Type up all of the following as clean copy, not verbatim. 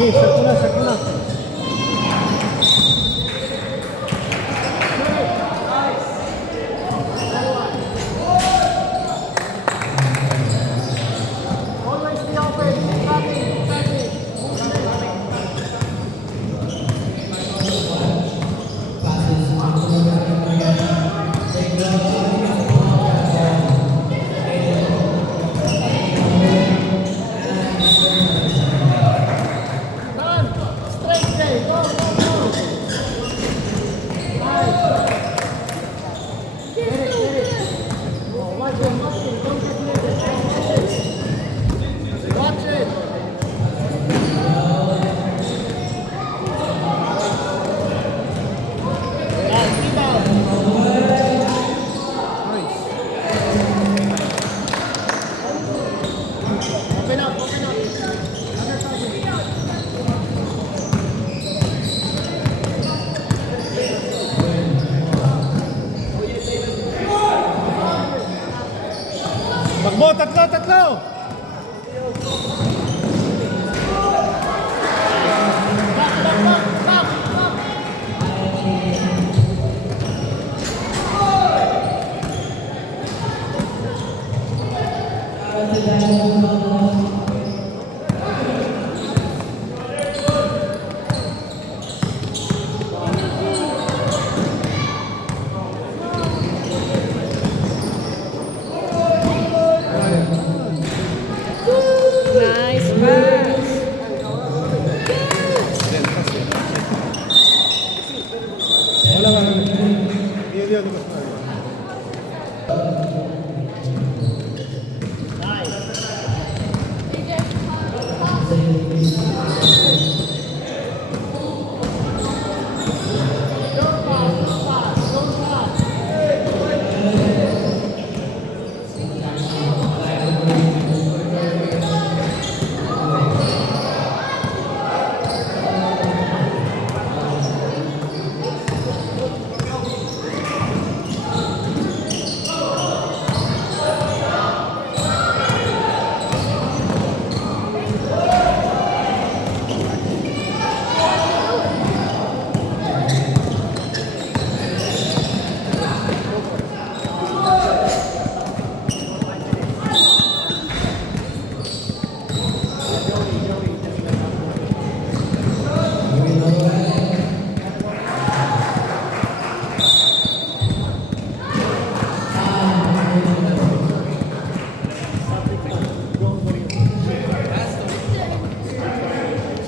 Sige, sakto na. Takbo, tatlo! Nice pass. Wala. Dia tugas na.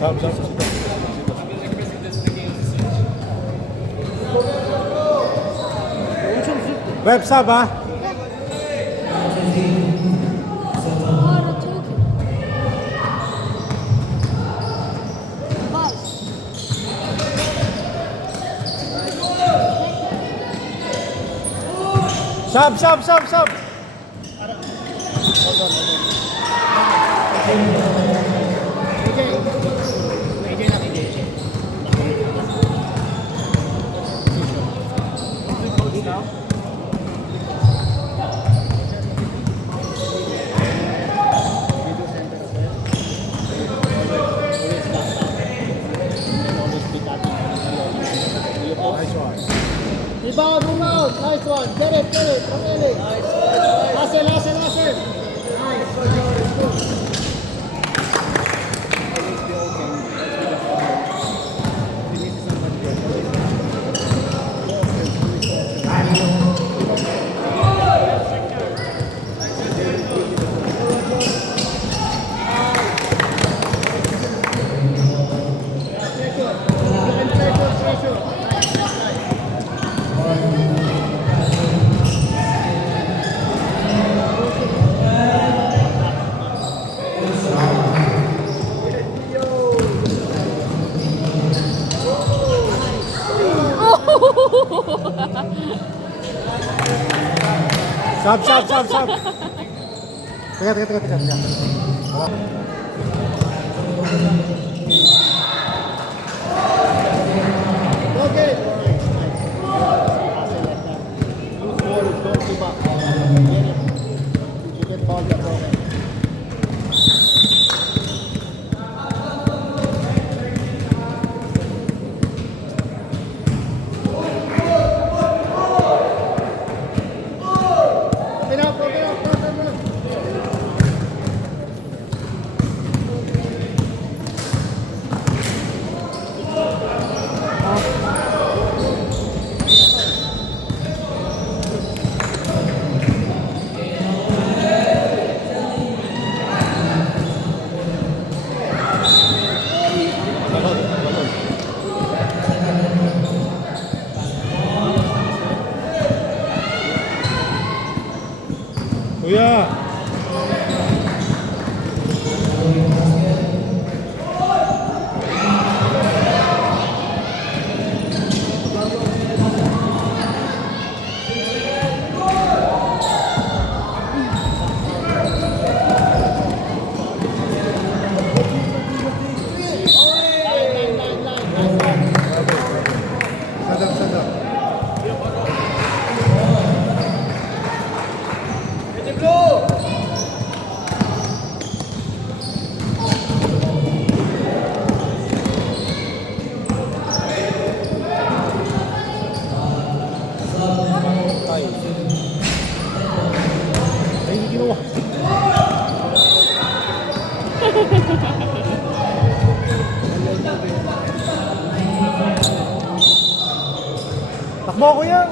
Sab. Web sab ha? Sab. Rebound, move out. Nice one. Get it. Come in. Last. Nice. Sab. Teka. Okay. Don't give up. You get ball, Kuya. Sadap, sadap. Ay, hindi ginawa. Takbo ko yan.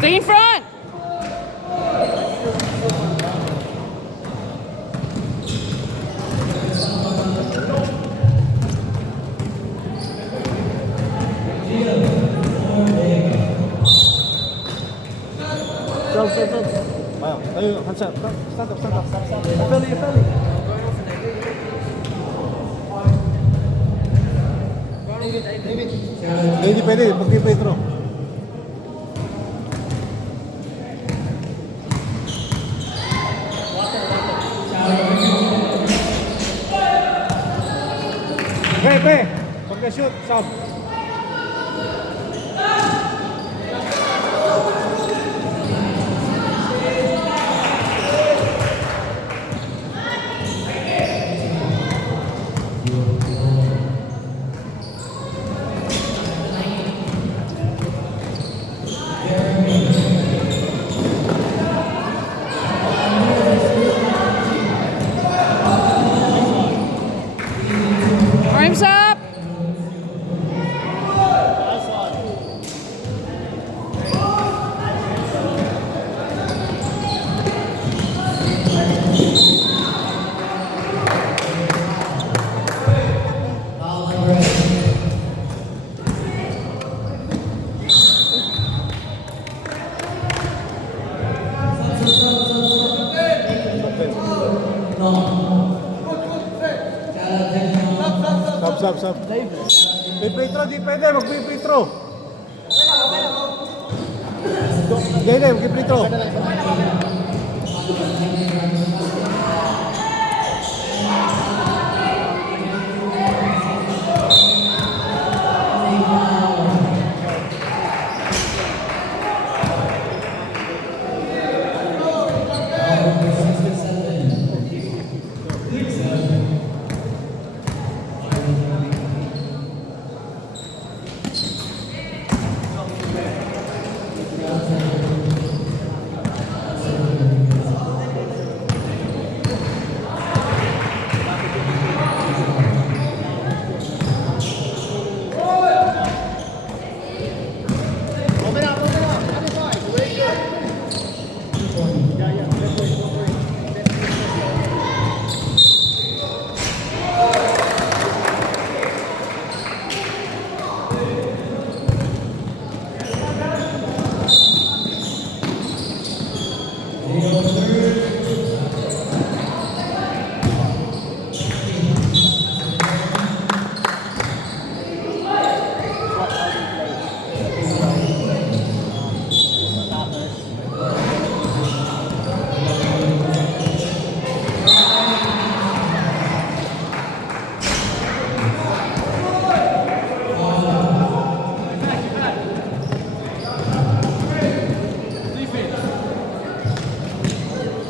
Stay in front. Stop, stop, stop. Wow. Tayo, hands up. Stand up, stand up. Felly, felly. Hindi pwede, pag di Petro. Pe, pagka-shoot, sub. Arms up. Sub. Petro, di pwede, mag-Petro. Hindi, mag-Petro.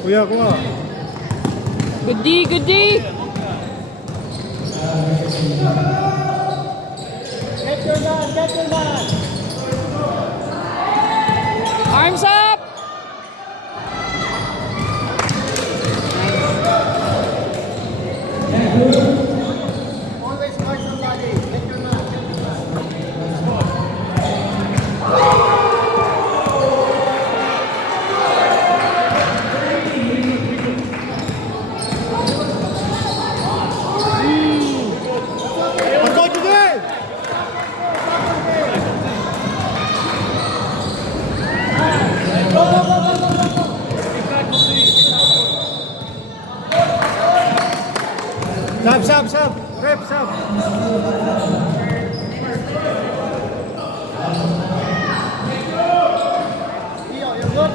Kuya, kuha. Goodie, goodie. Get your man. Arms up. Always guard somebody. Get your man. Sub. Rep, sub. Leo, you're good.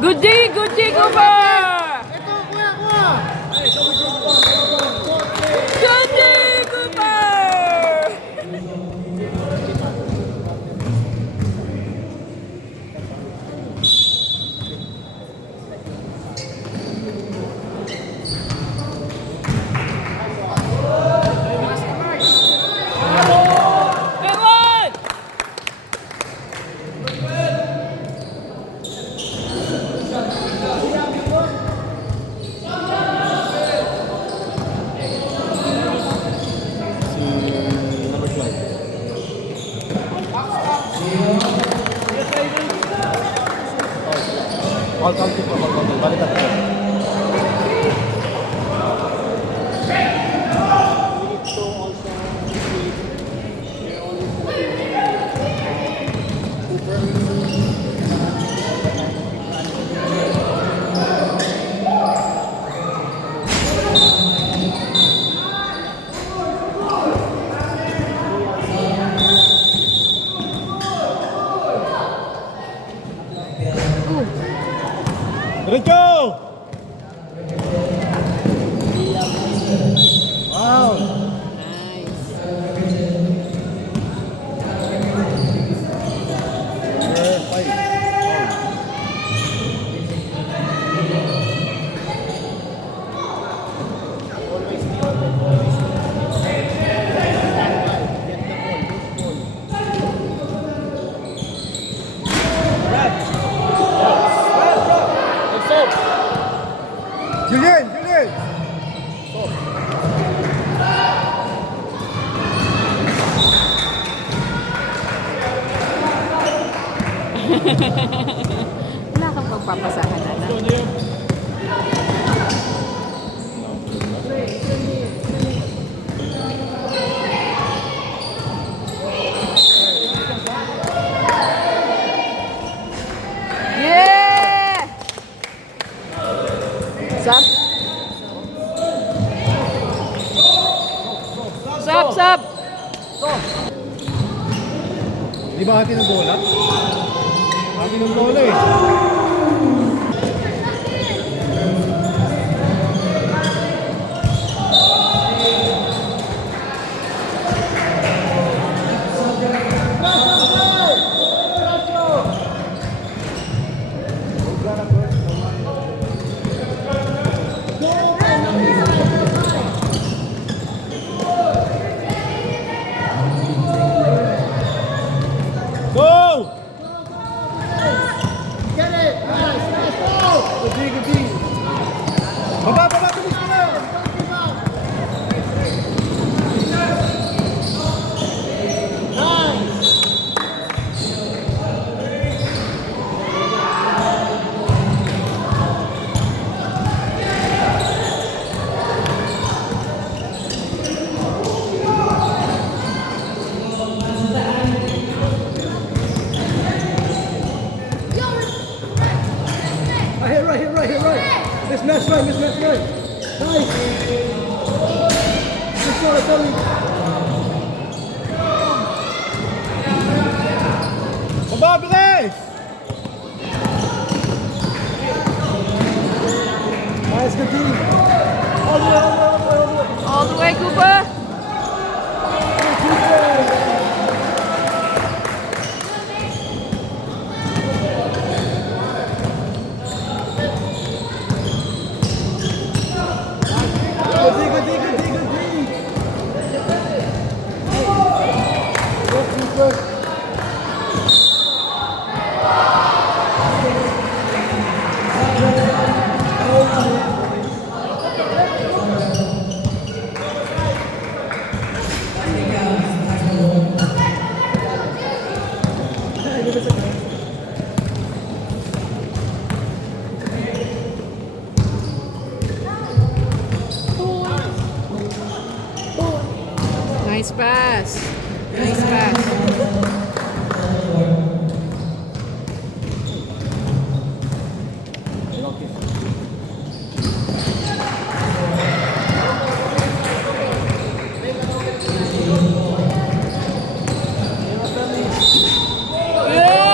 Good D, Cooper! Ito, kuha. Good D, Cooper! Good one! Si number 12. All counting pa, all counting. Balik natin. Diretso! Wow! Julian! Wala kang pagpapasahan, anak. Yeah! Sub. Sub. Di ba atin ang bola? Atin ang bola eh. Go! Get it. Nice, go. Good. Baba, tulis ka na! Nice. Right. Mismatch right. Nice. Good shot, Tony. Baba, bilis! Nice, good team. All the way. All the way, Cooper. Nice pass. Nice pass. Yeah!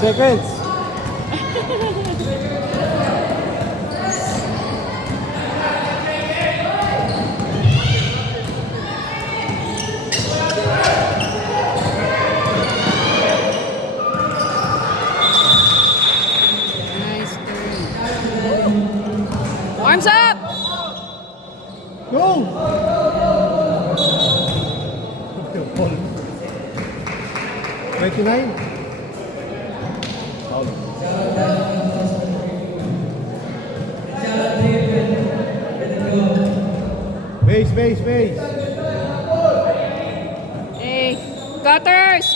10 seconds. Nice turn. Arms up! Go! 29. Base. Hey, cutters!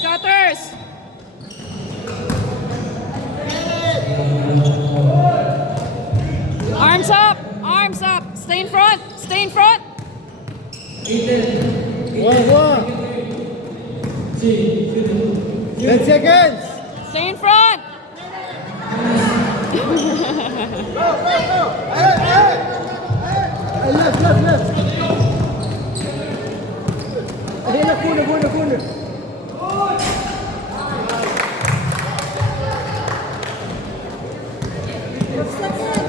Arms up! Stay in front! 1. 10 seconds. Stay in front! Left. Hela corner.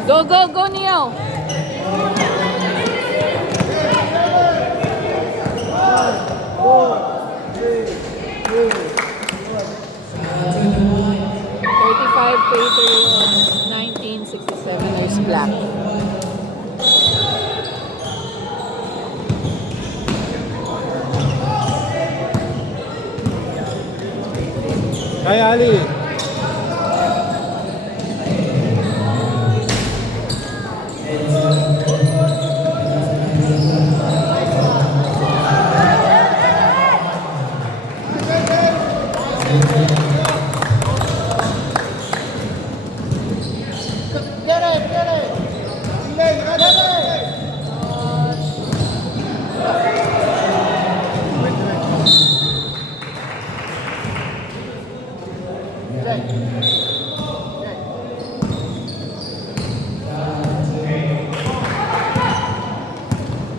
Go, Neo! Patriots, 1967ers black. Kaya Ali. Get it.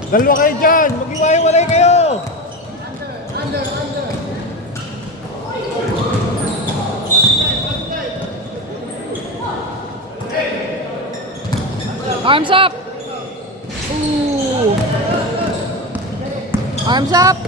Dalawa kayo dyan. Mag-iwalay kayo. Under. Arms up! Ooh! Arms up!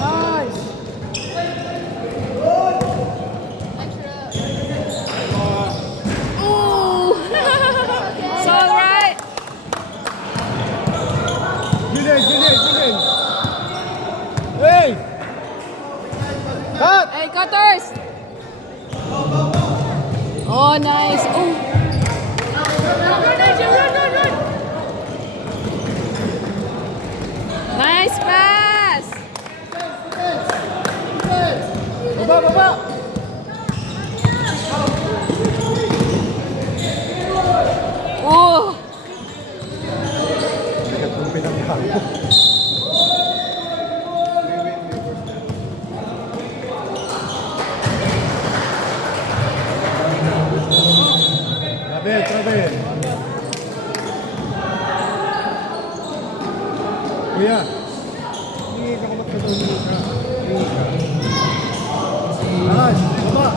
Nice! Ooh! It's all right! Julian. Hey! Cut! Hey, cutters! Oh, nice! Oh! Nice pass! Baba! Travel, travel. Kuya, hindi ka kumat ka doon. Hindi ka. Lakas, baba.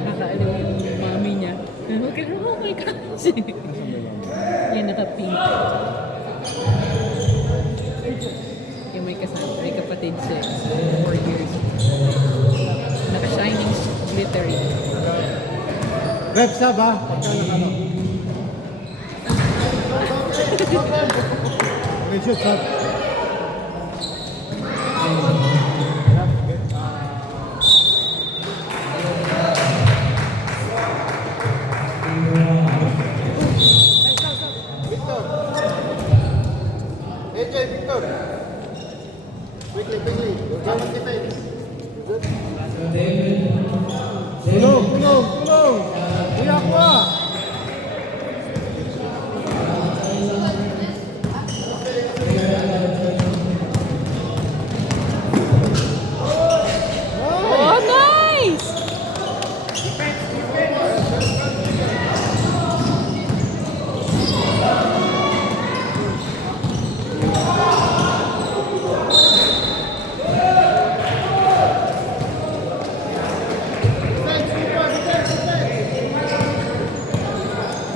Nakakaaliw yung mami niya. Okay, oh my gosh. Yan, naka-pink. Yung may kasama, may kapatid siya. 4 years. Naka-shining glittery. Rep sab ha, pagka nakano. Okay, shoot sab. Victor. AJ, Victor. Quickly, quickly. You're going to defense. Good. Tulong, tulong, tulong. Kuya, kuha. Oh, nice!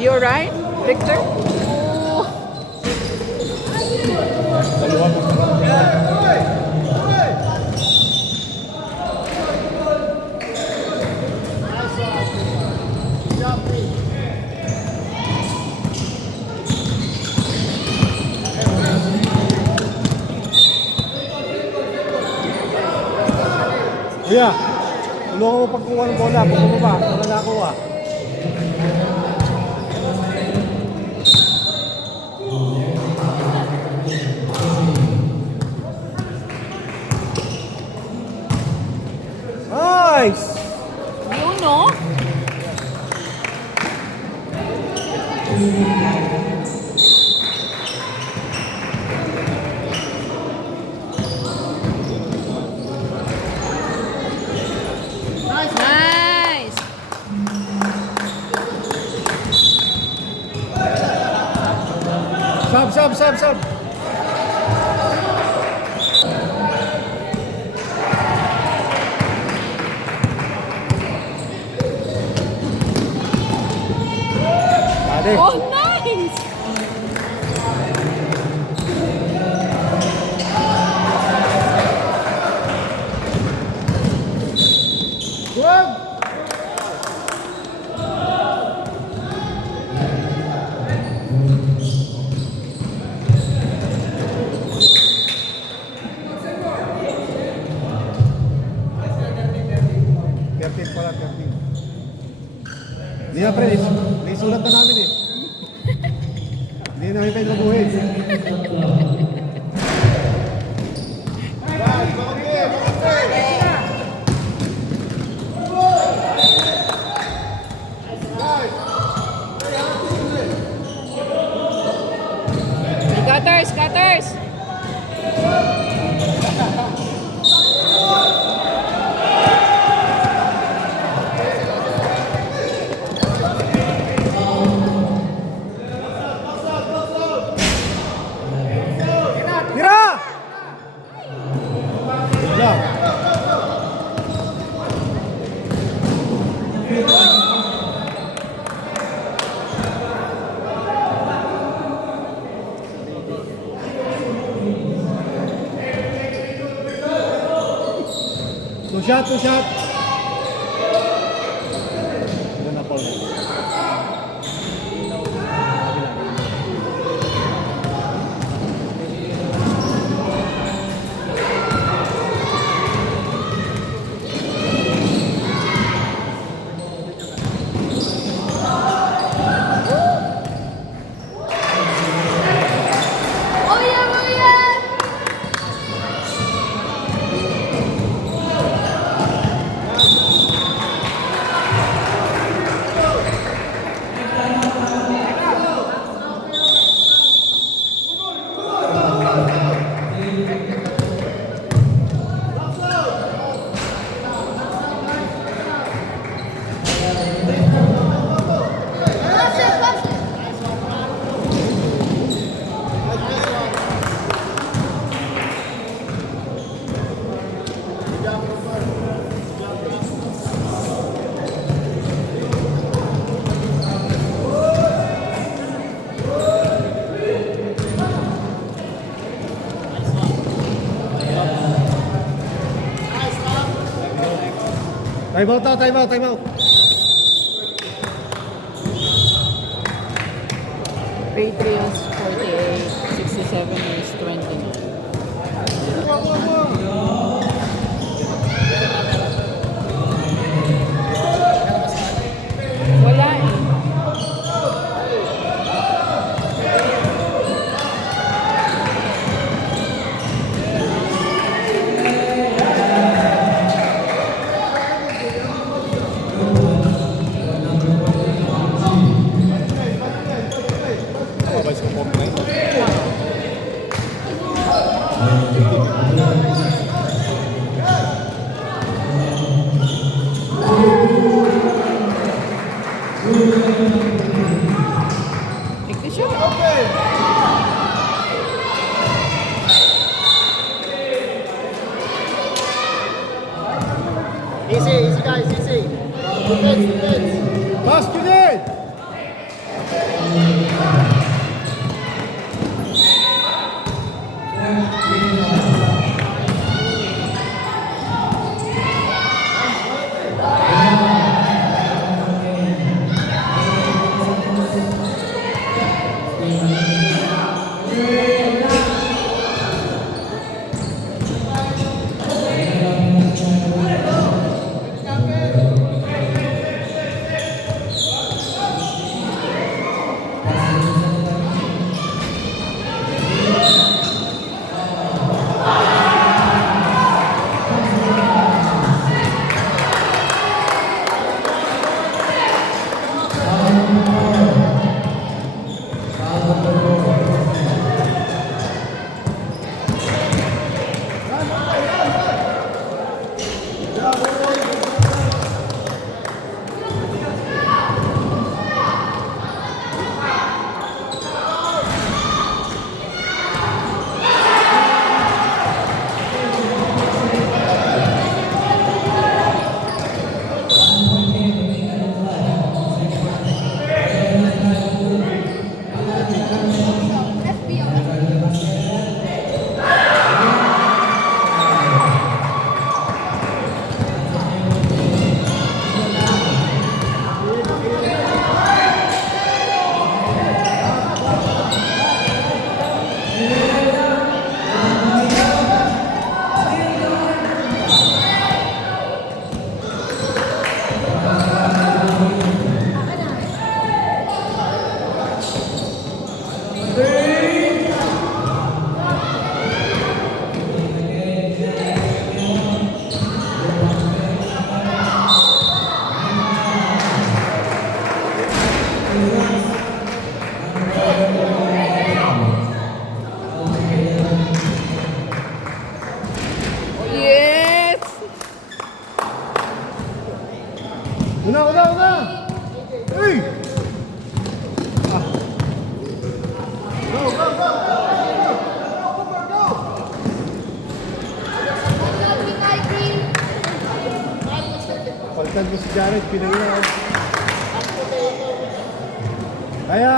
You alright, Victor? Oh. Kuya, tulungan mo pagkuha ng bola. Pag bumaba, wala na ako ah. Nice! You know? Nice! Sab, sab, sab, sab. Ade. Oh, nice! Wag! Kertin pala, kertin. Hindi na pre, naisulat na namin eh. Hindi na namin pwede mabuhin. Gutters, gutters! Tira! Wala. Two shot, two shot. Doon na Paul. Time out na, time out, time out. Patriots 48, 67 is 29. Wala eh. Babay sa pop na ito. Take the shot. Easy, easy guys, easy. Defense, defense. Pass to net! Yes! Una, una, una! Hey! Go, go, go! Palitan mo si Jared, pinangina ako. Kaya!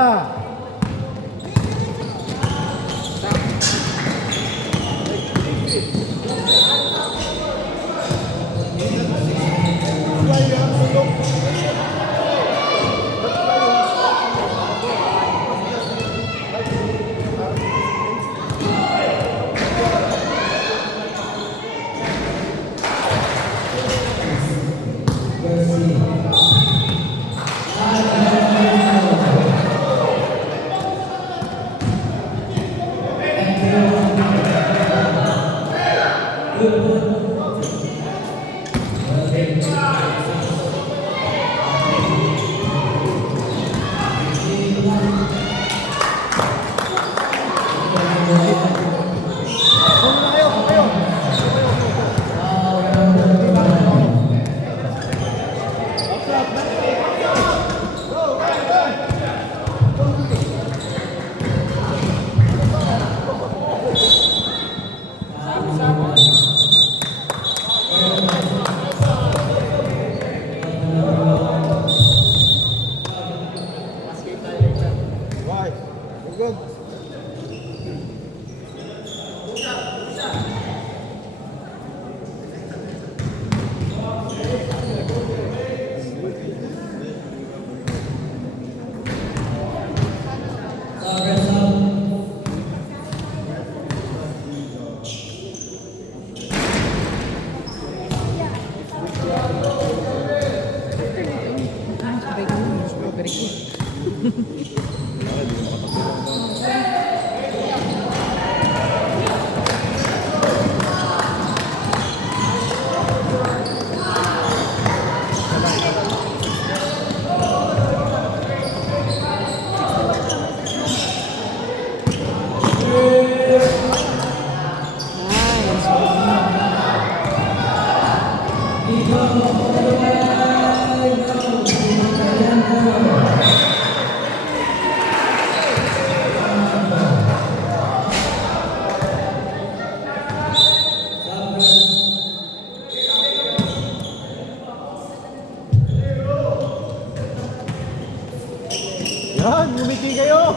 Picky kayo.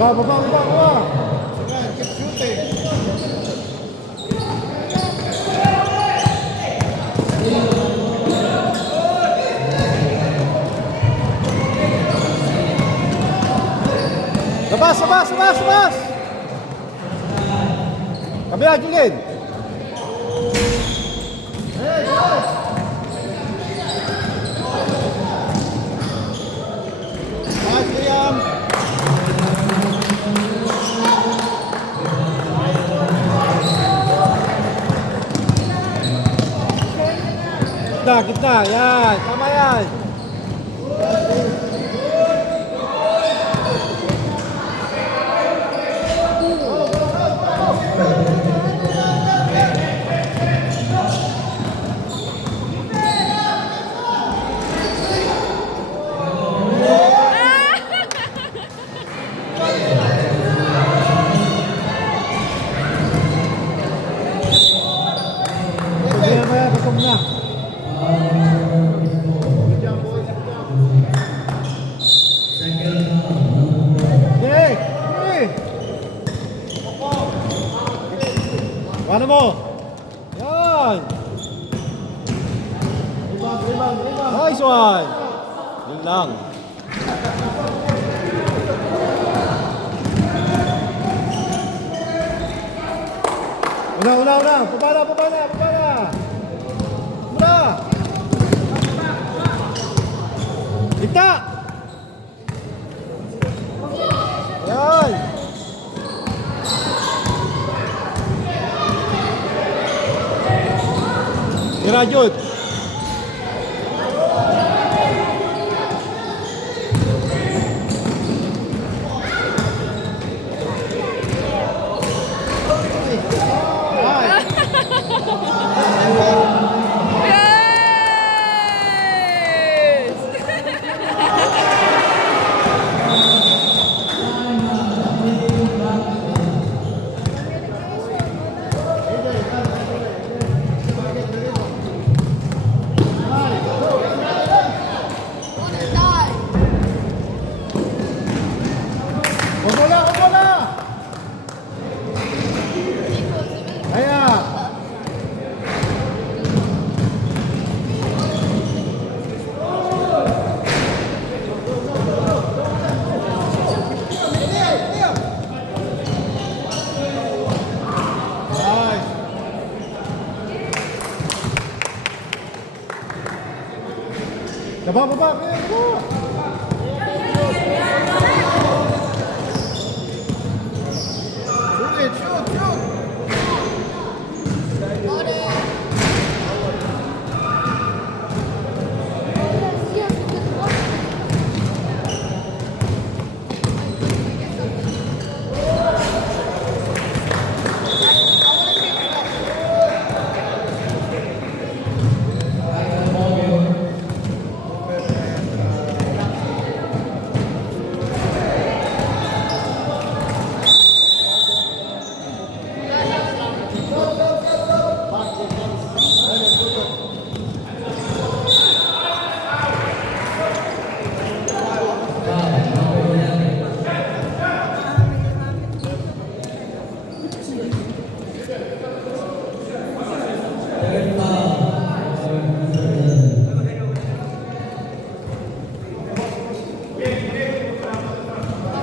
Baba. Keep shooting. Labas! Kabila, Julien! Nice, Liam. Gitna, yan, tama yan. Pasok na. Paano mo? Yan! Nice one! Yun lang. Una! Pabala! Mula! Ligta! Yan! Tira, Jude! Baba! Shoot.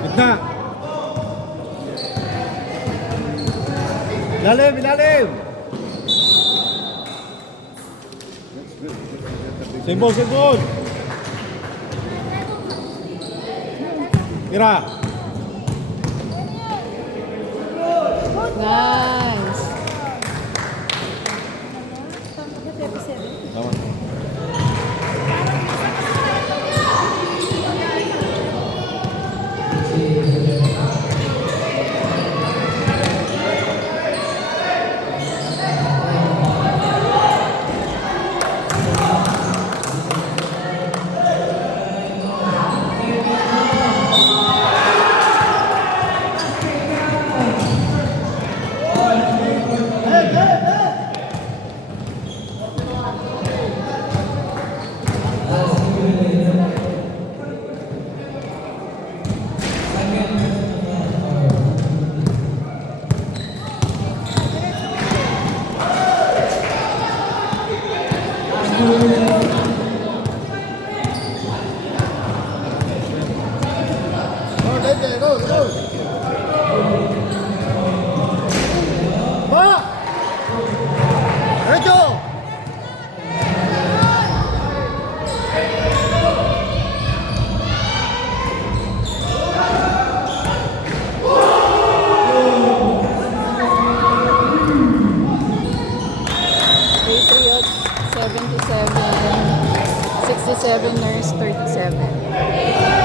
Gitna! Ilalim! Simbol! Tira! Nice. Tama. Roll, roll. Ba! Recho! Patriots 77, 67ers 37.